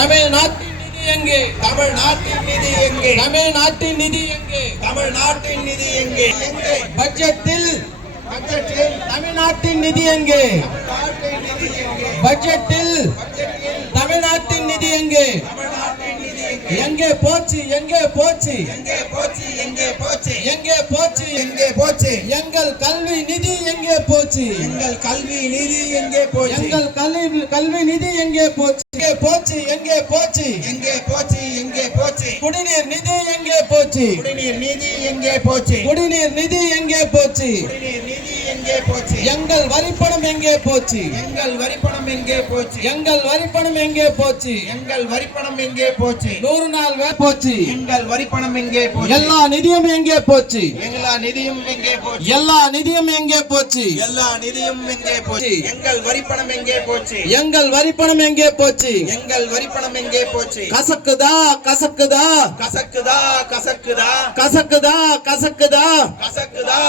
தமிழ்நாட்டின் நிதி எங்கே? தமிழ்நாட்டின் நிதி எங்கே? தமிழ்நாட்டின் நிதி எங்கே? தமிழ்நாட்டின் நிதி எங்கே? எங்கே? பட்ஜெட்டில் பட்ஜெட்டில் தமிழ்நாட்டின் நிதி எங்கே? நாட்டின் நிதி எங்கே? பட்ஜெட்டில் தமிழ்நாட்டின் நிதி எங்கே? தமிழ்நாட்டின் நிதி எங்கே? எங்கே போச்சு? எங்கே போச்சு? எங்கே போச்சு? எங்கே போச்சு? எங்கே போச்சு? எங்கே போச்சு? எங்கள் கல்வி நிதி எங்கே போச்சு? எங்கள் கல்வி நிதி எங்கே போச்சு? எங்கள் கல்வி நிதி எங்கே போச்சு? எங்கே போச்சு? எங்கே போச்சு? எங்கே போச்சு? எங்கே போச்சு? குடிநீர் நிதி எங்கே போச்சு? குடிநீர் நிதி எங்கே போச்சு? குடிநீர் நிதி எங்கே போச்சு? குடிநீர் நிதி எங்கே போச்சு? எங்கள் வரிப்பணம் எங்கே போச்சு? எங்கள் வரிப்பணம் எங்கே போச்சு? எங்கள் வரிப்பணம் எங்கே போச்சு? எங்கள் வரிப்பணம் எங்கே போச்சு? 100 நாள் போச்சு. எங்கள் வரிப்பணம் எங்கே போச்சு? எல்லா நிதியும் எங்கே போச்சு? எல்லா நிதியும் எங்கே போச்சு? எல்லா நிதியும் எங்கே போச்சு? எல்லா நிதியும் எங்கே போச்சு? எங்கள் வரிப்பணம் எங்கே போச்சு? எங்கள் வரிப்பணம் எங்கே போச்சு? எங்கள் வரிப்பணம் எங்கே போச்சு? கசக்குதா கசக்குதா கசக்குதா கசக்குதா கசக்குதா கசக்குதா கசக்குதா